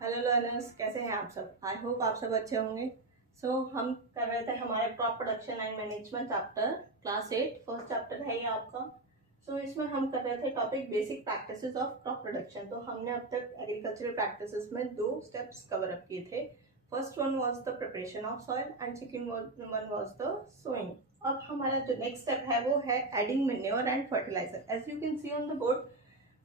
Hello learners, कैसे हैं आप सब। आई होप आप सब अच्छे होंगे। हम कर रहे थे हमारे crop production and management chapter class 8 first chapter है ये आपका। इसमें हम कर रहे थे topic basic practices of crop production. तो हमने अब तक एग्रीकल्चरल प्रैक्टिसेस में 2 स्टेप्स कवर अप किए थे। First one was the preparation of soil and second one was the sowing. अब हमारा जो नेक्स्ट स्टेप है वो है adding manure and fertiliser. As you can see on the board,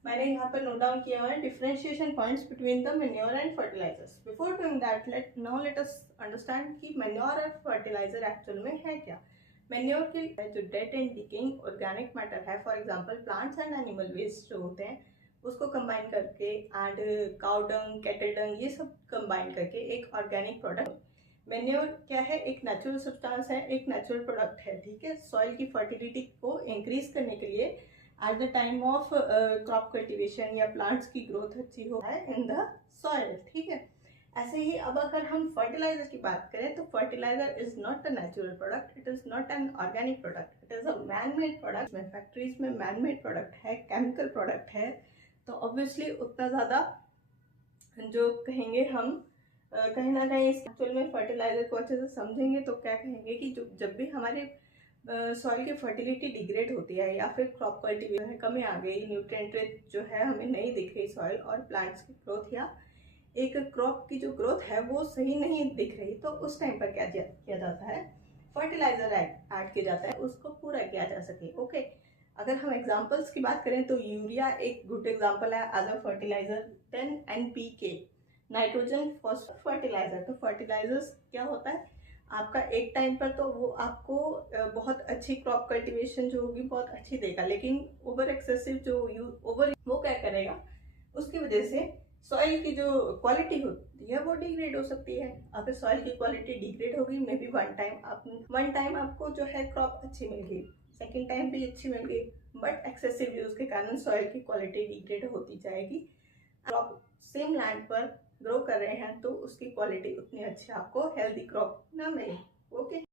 मैंने यहाँ पर नोट डाउन किया हुआ है differentiation points between the manure and fertilisers. Before doing that let us understand कि मैन्योर और फर्टिलाइजर एक्चुअल में है क्या। मैन्योर के जो dead and decaying organic matter है, for example plants and animal waste जो होते हैं उसको कंबाइन करके and cow dung, cattle dung, ये सब कंबाइन करके एक ऑर्गेनिक प्रोडक्ट। मैन्योर क्या है? एक नेचुरल सब्सटेंस है, एक नेचुरल प्रोडक्ट है, ठीक है। सॉइल की फर्टिलिटी को इंक्रीज करने के लिए at the time of crop cultivation या प्लांट्स की ग्रोथ अच्छी हो है इन द सॉइल, ठीक है। ऐसे ही अब अगर हम फर्टिलाइजर की बात करें तो fertiliser is not a natural product, it is not an organic product, it is a man made product. में फैक्ट्रीज में मैन मेड प्रोडक्ट है, केमिकल प्रोडक्ट है, तो ऑब्वियसली उतना ज़्यादा जो कहेंगे हम कहीं ना कहीं एक्चुअल में फर्टिलाइजर को अच्छे से समझेंगे तो क्या कहेंगे कि जो जब भी हमारे सॉइल की फर्टिलिटी डिग्रेड होती है या फिर क्रॉप कल्टीवेशन में कमी आ गई, न्यूट्रिएंट रिच जो है हमें नहीं दिख रही सॉइल और प्लांट्स की ग्रोथ या एक क्रॉप की जो ग्रोथ है वो सही नहीं दिख रही, तो उस टाइम पर क्या किया जाता है? फर्टिलाइजर ऐड किया जाता है, उसको पूरा किया जा सके। ओके, अगर हम एग्जांपल्स की बात करें तो यूरिया एक गुड एग्जांपल है as a fertiliser. Then NPK, nitrogen phosphate fertiliser. तो फर्टिलाइजर्स क्या होता है आपका, एक टाइम पर तो वो आपको बहुत अच्छी क्रॉप कल्टीवेशन जो होगी बहुत अच्छी देगा, लेकिन ओवर एक्सेसिव जो ओवर वो क्या करेगा, उसकी वजह से सॉइल की जो क्वालिटी होती है वो डिग्रेड हो सकती है। अगर सॉइल की क्वालिटी डिग्रेड होगी, मे बी वन टाइम आपको जो है क्रॉप अच्छी मिल गई, सेकेंड टाइम भी अच्छी मिल गई, बट एक्सेसिव यूज के कारण सॉइल की क्वालिटी डिग्रेड होती जाएगी। क्रॉप सेम लैंड पर ग्रो कर रहे हैं तो उसकी क्वालिटी उतनी अच्छी आपको हेल्दी क्रॉप ना मिले। ओके,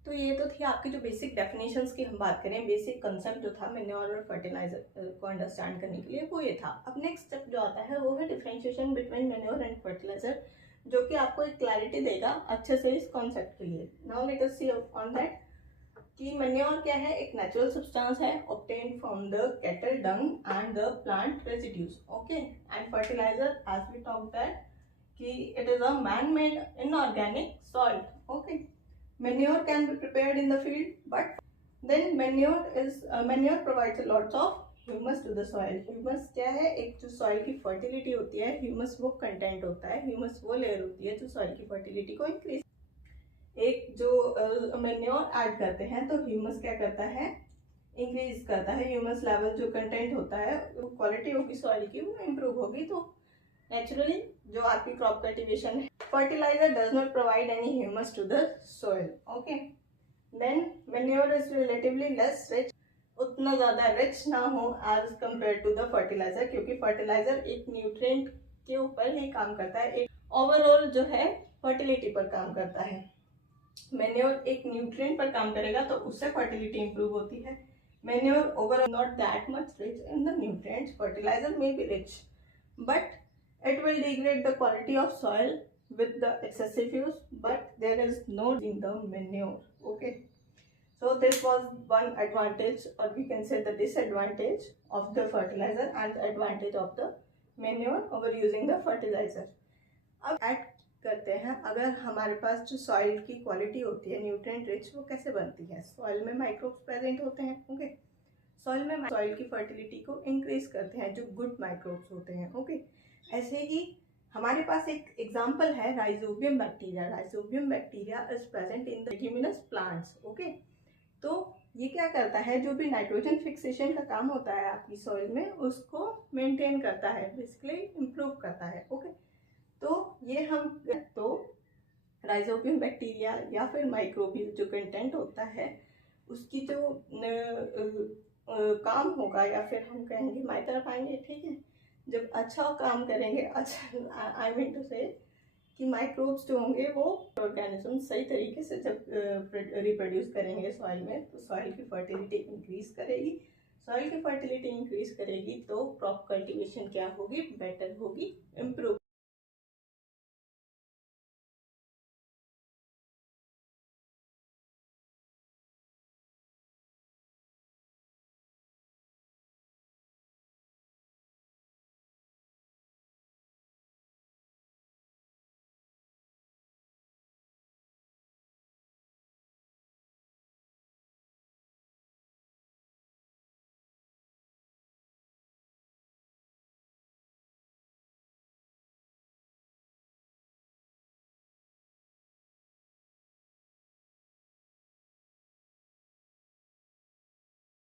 तो ये तो थी आपकी जो बेसिक डेफिनेशंस की हम बात करें, बेसिक कंसेप्ट जो था मैन्योर और फर्टिलाइजर को अंडरस्टैंड करने के लिए वो ये था। अब नेक्स्ट स्टेप जो आता है वो है differentiation between manure and fertiliser, जो कि आपको एक क्लैरिटी देगा अच्छे से इस कॉन्सेप्ट के लिए। Now let us see on that कि मैन्योर क्या है? एक नेचुरल सब्सटेंस है obtained from the cattle dung and the plant residues. Okay, and fertiliser as we talk that कि it is a man made inorganic salt. Okay, manure can be prepared in the field, but then manure provides a lots of humus to the soil. Humus क्या है? एक जो soil की fertility होती है, humus वो content होता है, humus वो layer होती है जो soil की fertility को increase। एक जो manure add करते हैं तो humus क्या करता है? इंक्रीज करता है। ह्यूमस लेवल जो कंटेंट होता है, क्वालिटी होगी सॉइल की वो इम्प्रूव होगी, तो नेचुरली जो आपकी क्रॉप कल्टीवेशन है। Fertiliser does not provide any humus to the soil. Okay, then manure is relatively less rich, उतना ज्यादा रिच ना हो as compare to the fertiliser, क्योंकि फर्टिलाइजर एक न्यूट्रिएंट के ऊपर ही काम करता है, एक ओवरऑल जो है फर्टिलिटी पर काम करता है। मैन्योर एक न्यूट्रिएंट पर काम करेगा तो उससे फर्टिलिटी इंप्रूव होती है। Manure overall not that much rich in the nutrients. Fertilizer may be rich, but it will degrade the quality of soil with the excessive use. But there is no in the manure. Okay, so this was one advantage, or we can say the disadvantage of the fertilizer and the advantage of the manure over using the fertilizer. अब add करते हैं, अगर हमारे पास जो soil की quality होती है nutrient rich, वो कैसे बनती है? सॉइल में माइक्रोब्स प्रेजेंट होते हैं। ओके, सॉइल में सॉइल की फर्टिलिटी को इंक्रीज करते हैं जो गुड माइक्रोब्स होते हैं। ओके, ऐसे ही हमारे पास एक एग्जांपल है rhizobium bacteria. Rhizobium bacteria is present in the leguminous plants. Okay, तो ये क्या करता है? जो भी नाइट्रोजन फिक्सेशन का काम होता है आपकी सॉइल में, उसको मेंटेन करता है, बेसिकली इम्प्रूव करता है। ओके, ये हम तो राइजोबियम बैक्टीरिया या फिर माइक्रोबियल जो कंटेंट होता है उसकी जो काम होगा, या फिर हम कहेंगे माइक्रो पाएंगे, ठीक है। जब अच्छा काम करेंगे, अच्छा आई मीन टू से कि माइक्रोब्स जो होंगे वो ऑर्गेनिज्म सही तरीके से जब रिप्रोड्यूस करेंगे सॉइल में, तो सॉइल की फर्टिलिटी इंक्रीज करेगी। सॉइल की फर्टिलिटी इंक्रीज करेगी तो क्रॉप कल्टीवेशन क्या होगी, बेटर होगी, इम्प्रूव।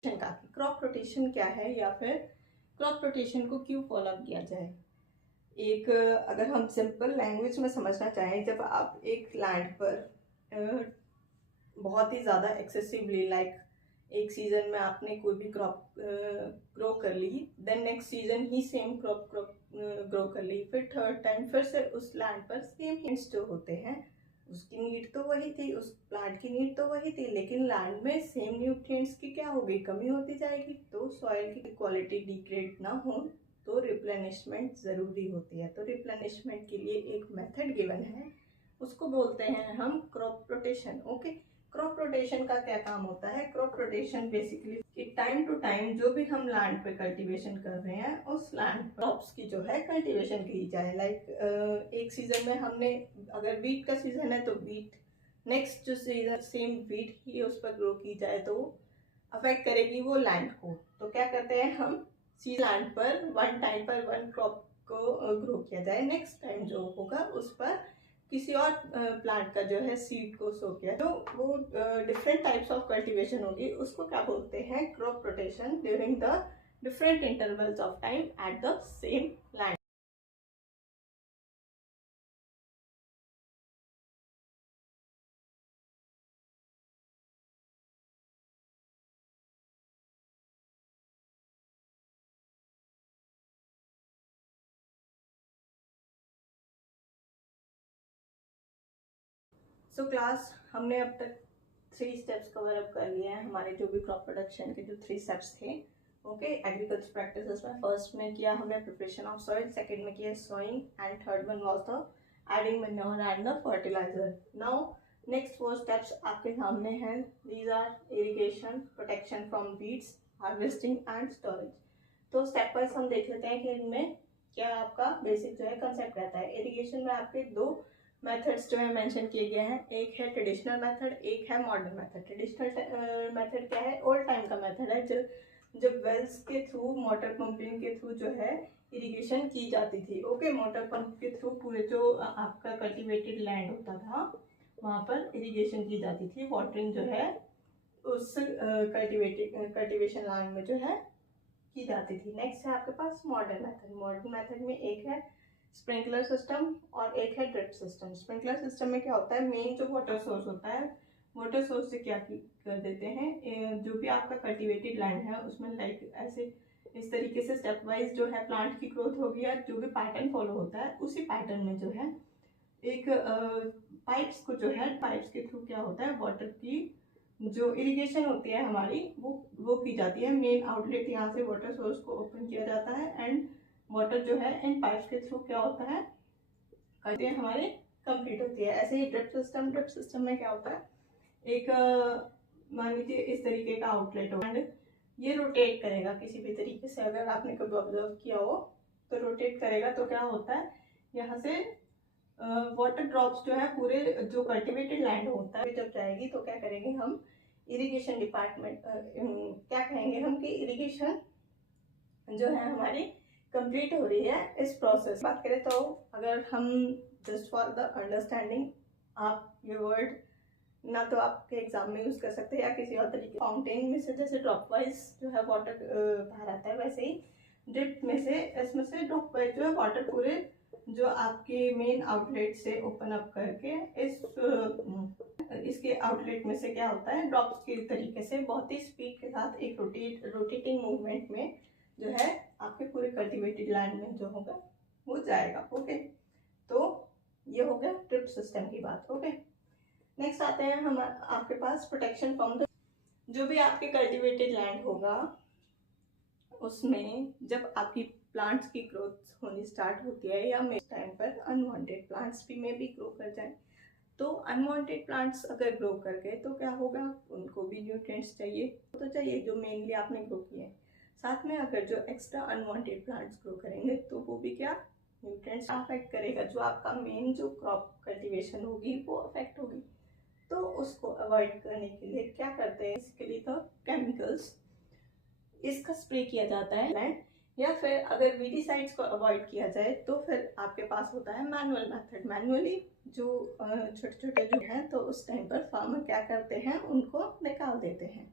का क्रॉप रोटेशन क्या है या फिर क्रॉप रोटेशन को क्यों फॉलो किया जाए। एक अगर हम सिंपल लैंग्वेज में समझना चाहें, जब आप एक लैंड पर बहुत ही ज़्यादा एक्सेसिवली लाइक एक सीजन में आपने कोई भी क्रॉप ग्रो कर ली, देन नेक्स्ट सीजन ही सेम क्रॉप ग्रो कर ली, फिर थर्ड टाइम फिर से उस लैंड पर सेम हिंट्स जो होते हैं, उसकी नीड तो वही थी, उस प्लांट की नीड तो वही थी, लेकिन लैंड में सेम न्यूट्रिएंट्स की क्या होगी, कमी होती जाएगी। तो सॉइल की क्वालिटी डिग्रेड ना हो तो रिप्लेनिशमेंट ज़रूरी होती है। तो रिप्लेनिशमेंट के लिए एक मेथड गिवन है, उसको बोलते हैं हम crop rotation. Okay, crop rotation का क्या काम होता है। क्रॉप रोटेशन बेसिकली कि टाइम टू टाइम जो भी हम लैंड पे कल्टीवेशन कर रहे हैं उस लैंड क्रॉप्स की जो है कल्टीवेशन की जाए। लाइक एक सीजन में हमने अगर वीट का सीजन है तो वीट, नेक्स्ट जो सीजन सेम वीट ही उस पर ग्रो की जाए तो अफेक्ट करेगी वो लैंड को। तो क्या करते हैं हम, सी लैंड पर वन टाइम पर वन क्रॉप को ग्रो किया जाए, नेक्स्ट टाइम जो होगा उस पर किसी और प्लांट का जो है सीड को सो किया, तो वो डिफरेंट टाइप्स ऑफ कल्टीवेशन होगी, उसको क्या बोलते हैं, crop rotation during the different intervals of time at the same land. So class हमने अब तक 3 स्टेप्स कवर अप कर लिए हैं, हमारे जो भी क्रॉप प्रोडक्शन के जो 3 स्टेप्स थे। ओके, एग्रीकल्चर प्रैक्टिसेस में फर्स्ट में किया हमने प्रिपरेशन ऑफ सॉइल, सेकंड में किया sowing, and third one was the adding manure and the fertiliser. Now next 4 steps आपके सामने हैं, these are irrigation, protection from weeds, harvesting and storage. तो स्टेप वाइज हम देख लेते हैं कि इनमें क्या आपका बेसिक जो है कंसेप्ट रहता है। इरिगेशन में आपके 2 मेथड्स जो है मेंशन किए गए हैं, एक है ट्रेडिशनल मेथड, एक है मॉडर्न मेथड। ट्रेडिशनल मेथड क्या है, ओल्ड टाइम का मेथड है, जब वेल्स के थ्रू, मोटर पंपिंग के थ्रू जो है इरिगेशन की जाती थी। ओके, मोटर पंप के थ्रू पूरे जो आपका कल्टीवेटेड लैंड होता था वहाँ पर इरिगेशन की जाती थी, वाटरिंग जो है उस कल्टीवेशन लैंड में जो है की जाती थी। नेक्स्ट है आपके पास मॉडर्न मेथड। मॉडर्न मेथड में एक है स्प्रिंकलर सिस्टम और एक है ड्रिप सिस्टम। स्प्रिंकलर सिस्टम में क्या होता है, मेन जो वाटर सोर्स होता है, वाटर सोर्स से क्या कर देते हैं, जो भी आपका कल्टीवेटेड लैंड है उसमें लाइक ऐसे इस तरीके से स्टेप वाइज जो है प्लांट की ग्रोथ होगी, या जो भी पैटर्न फॉलो होता है उसी पैटर्न में जो है एक पाइप्स को जो है, पाइप्स के थ्रू क्या होता है, वाटर की जो इरिगेशन होती है हमारी वो की जाती है। मेन आउटलेट यहाँ से वाटर सोर्स को ओपन किया जाता है एंड वाटर जो है इन पाइप्स के थ्रू क्या होता है, करते हैं हमारे कंप्लीट होती है। ऐसे ही ड्रिप सिस्टम में क्या होता है, एक मान लीजिए इस तरीके का आउटलेट हो एंड ये रोटेट करेगा किसी भी तरीके से, अगर आपने कभी ऑब्जर्व किया हो तो रोटेट करेगा, तो क्या होता है यहाँ से वाटर ड्रॉप्स जो है पूरे जो कल्टीवेटेड लैंड होता है जब जाएगी तो क्या करेंगे हम, इरिगेशन डिपार्टमेंट क्या कहेंगे हम कि इरिगेशन जो है हमारी कंप्लीट हो रही है। इस प्रोसेस बात करें तो अगर हम जस्ट फॉर द अंडरस्टैंडिंग, आप ये वर्ड ना तो आपके एग्जाम में यूज कर सकते हैं या किसी और तरीके, फाउंटेन में से जैसे ड्रॉप वाइज जो है वाटर बाहर आता है, वैसे ही ड्रिप में से, इसमें से ड्रॉप वाइज जो है वाटर पूरे जो आपके मेन आउटलेट से ओपन अप करके इसके आउटलेट में से क्या होता है, ड्रॉप्स के तरीके से बहुत ही स्पीड के साथ एक रोटेटिंग मूवमेंट में जो है आपके पूरे कल्टिवेटेड लैंड में जो होगा वो जाएगा। ओके, तो ये हो गया ड्रिप सिस्टम की बात। ओके, नेक्स्ट आते हैं हम आपके पास प्रोटेक्शन फ्रॉम द, जो भी आपके कल्टिवेटेड लैंड होगा उसमें जब आपकी प्लांट्स की ग्रोथ होनी स्टार्ट होती है या मेरे टाइम पर अनवांटेड प्लांट्स भी में भी ग्रो कर जाए, तो अनवांटेड प्लांट्स अगर ग्रो कर गए तो क्या होगा, उनको भी न्यूट्रिएंट्स चाहिए तो चाहिए जो मेनली आपने ग्रो किए हैं। साथ में अगर जो एक्स्ट्रा अनवांटेड प्लांट्स ग्रो करेंगे तो वो भी क्या न्यूट्रिएंट्स अफेक्ट करेगा, जो आपका मेन जो क्रॉप कल्टीवेशन होगी वो अफेक्ट होगी। तो उसको अवॉइड करने के लिए क्या करते हैं, इसके लिए तो केमिकल्स इसका स्प्रे किया जाता है लैंड, या फिर अगर वीडीसाइड्स को अवॉइड किया जाए तो फिर आपके पास होता है मैनुअल मेथड। मैनुअली जो छोटे छोटे जो हैं तो उस टाइम पर फार्मर क्या करते हैं, उनको निकाल देते हैं।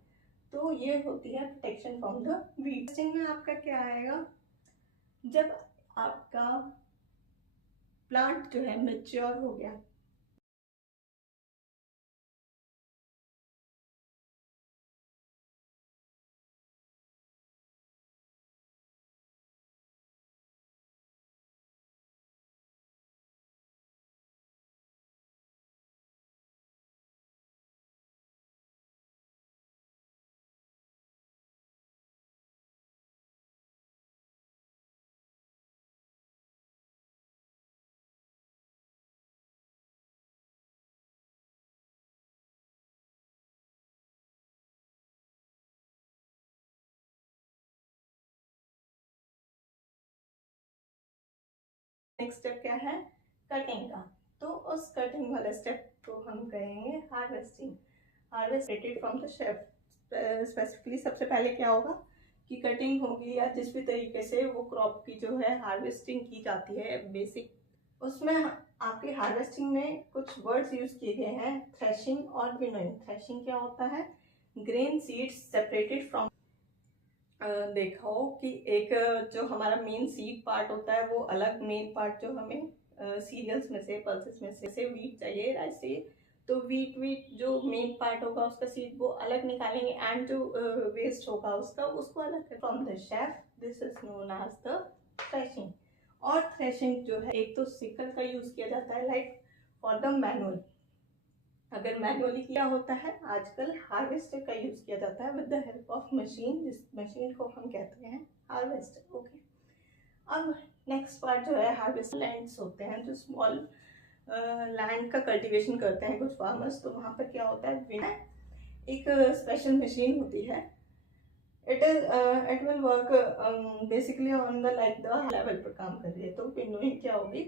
तो ये होती है प्रोटेक्शन फ्रॉम द वीड। में आपका क्या आएगा, जब आपका प्लांट जो है मैच्योर हो गया, नेक्स्ट स्टेप क्या है, कटिंग का। तो उस कटिंग वाले स्टेप को हम कहेंगे harvesting. Harvested from the chef. Specifically सबसे पहले क्या होगा कि कटिंग होगी या जिस भी तरीके से वो क्रॉप की जो है हार्वेस्टिंग की जाती है बेसिक, उसमें आपकी हार्वेस्टिंग में कुछ वर्ड्स यूज किए गए हैं, थ्रेशिंग और विनोइंग। थ्रेशिंग क्या होता है, ग्रेन सीड्स सेपरेटेड फ्रॉम, देखा हो कि एक जो हमारा मेन सीड पार्ट होता है वो अलग, मेन पार्ट जो हमें सीरियल्स में से पल्सेस में से वीट चाहिए, राइस चाहिए, तो वीट जो मेन पार्ट होगा उसका सीड वो अलग निकालेंगे एंड जो वेस्ट होगा उसका उसको अलग from the chaff. This is known as the threshing. और थ्रेशिंग जो है एक तो सिकल का यूज किया जाता है लाइक फॉर द मैनुअल, अगर मैनुअली क्या होता है आजकल हार्वेस्टर का यूज किया जाता है with the help of machine, जिस मशीन को हम कहते हैं हार्वेस्टर। ओके, अब नेक्स्ट पार्ट जो है हार्वेस्ट लैंड्स होते हैं, जो स्मॉल लैंड का कल्टीवेशन करते हैं कुछ फार्मर्स, तो वहाँ पर क्या होता है, विनोइंग एक स्पेशल मशीन होती है। It will work basically on the like the level पर काम कर रही है। तो विनोइंग क्या होगी,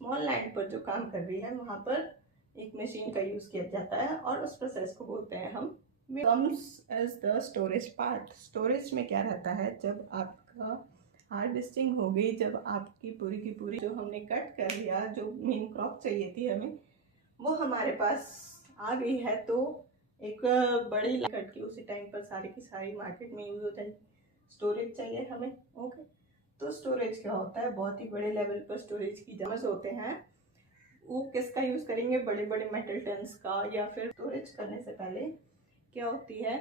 स्मॉल लैंड पर जो काम कर रही है वहाँ पर एक मशीन का यूज किया जाता है और उस प्रोसेस को बोलते हैं हम comes as the storage part. Storage में क्या रहता है, जब आपका हार्वेस्टिंग हो गई, जब आपकी पूरी की पूरी जो हमने कट कर लिया, जो मेन क्रॉप चाहिए थी हमें वो हमारे पास आ गई है, तो एक बड़ी कट की उसी टाइम पर सारी की सारी मार्केट में यूज हो जाएगी। स्टोरेज चाहिए हमें। ओके, तो स्टोरेज क्या होता है, बहुत ही बड़े लेवल पर स्टोरेज की जमस होते हैं, वो किसका यूज करेंगे, बड़े बड़े मेटल टन्स का। या फिर स्टोरेज करने से पहले क्या होती है,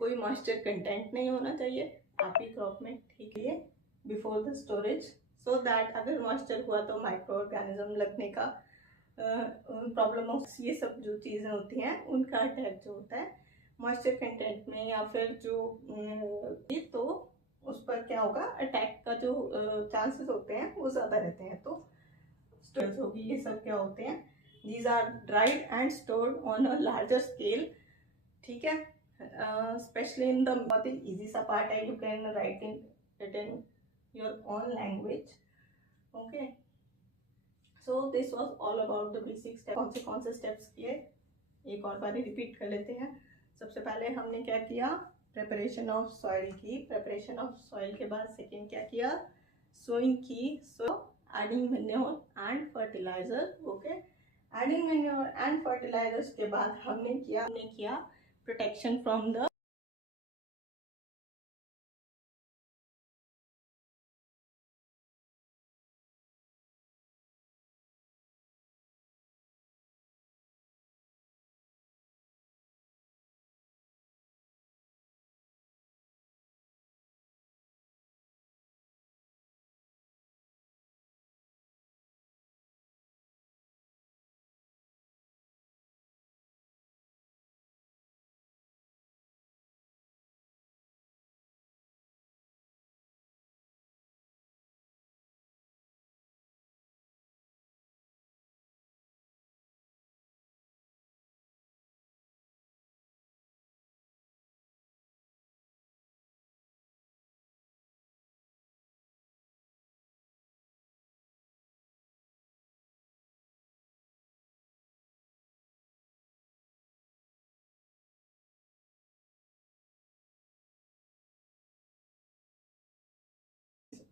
कोई मॉइस्चर कंटेंट नहीं होना चाहिए आपकी क्रॉप में, ठीक है, before the storage, so that अगर मॉइस्चर हुआ तो माइक्रो ऑर्गेनिज्म लगने का प्रॉब्लम हो, ये सब जो चीज़ें होती हैं उनका अटैक जो होता है मॉइस्चर कंटेंट में या फिर जो तो उस पर क्या होगा, अटैक का जो चांसेस होते हैं वो ज़्यादा रहते हैं। तो स्टोरेज होगी, ये सब क्या होते हैं, these are dried and stored on a larger scale, ठीक है, स्पेशली इन द, बहुत ही इजी सा पार्ट है, you can write in it in your own language. Okay, so this was all about the basic step. कौन से steps किए, एक और बार रिपीट कर लेते हैं। सबसे पहले हमने क्या किया, प्रिपरेशन ऑफ सॉइल की, प्रिपरेशन ऑफ सॉइल के बाद सेकेंड क्या किया, सोइंग की, so adding manure and fertiliser. Okay, adding manure and fertilisers के बाद हमने किया protection from the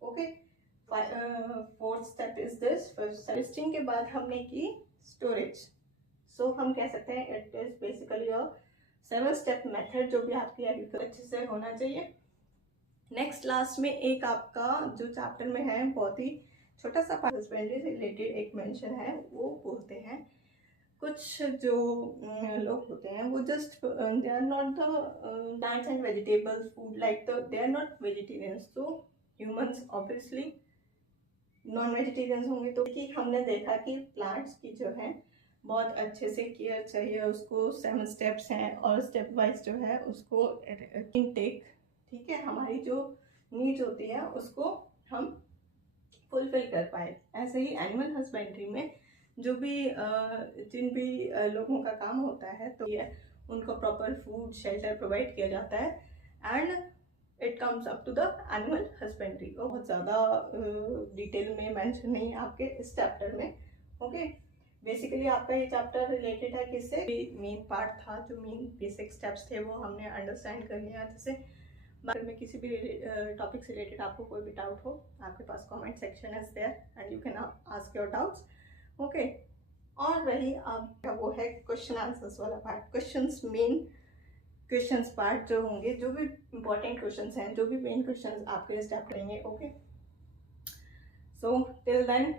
okay. Fourth step is this, first listing के बाद हमने की स्टोरेज। सो हम कह सकते हैं it is basically a 7 step method जो भी आपकी एग्रीकल्चर अच्छे से होना चाहिए। नेक्स्ट लास्ट में एक आपका जो चैप्टर में है बहुत ही छोटा सा हस्बेंड्री रिलेटेड एक मेंशन है, वो बोलते हैं कुछ जो लोग होते हैं वो just they are not the plants and vegetables food like the they are not vegetarians. तो ह्यूमंस ऑब्वियसली नॉन वेजिटेरियंस होंगे, तो कि हमने देखा कि प्लांट्स की जो है बहुत अच्छे से केयर चाहिए उसको, 7 स्टेप्स हैं और स्टेप वाइज जो है उसको इनटेक, ठीक है, हमारी जो नीड्स होती है उसको हम फुलफिल कर पाए। ऐसे ही एनिमल हस्बेंड्री में जो भी जिन भी लोगों का काम होता है तो ये उनको प्रॉपर फूड शेल्टर प्रोवाइड किया जाता है and it comes up to the animal husbandry. बहुत ज़्यादा डिटेल में मेंशन नहीं है आपके इस चैप्टर में। ओके, बेसिकली आपका ये चैप्टर रिलेटेड है किससे, मेन पार्ट था, जो मेन बेसिक स्टेप्स थे वो हमने अंडरस्टैंड कर लिया। जैसे बारे में किसी भी टॉपिक से रिलेटेड आपको कोई भी डाउट हो, आपके पास comment section is there and you can ask your doubts. Okay, और रही आपका वो है क्वेश्चन आंसर्स वाला part, questions main questions part जो होंगे, जो भी इंपॉर्टेंट क्वेश्चंस हैं, जो भी मेन क्वेश्चंस आपके इस चैप्टर में। Okay, so till then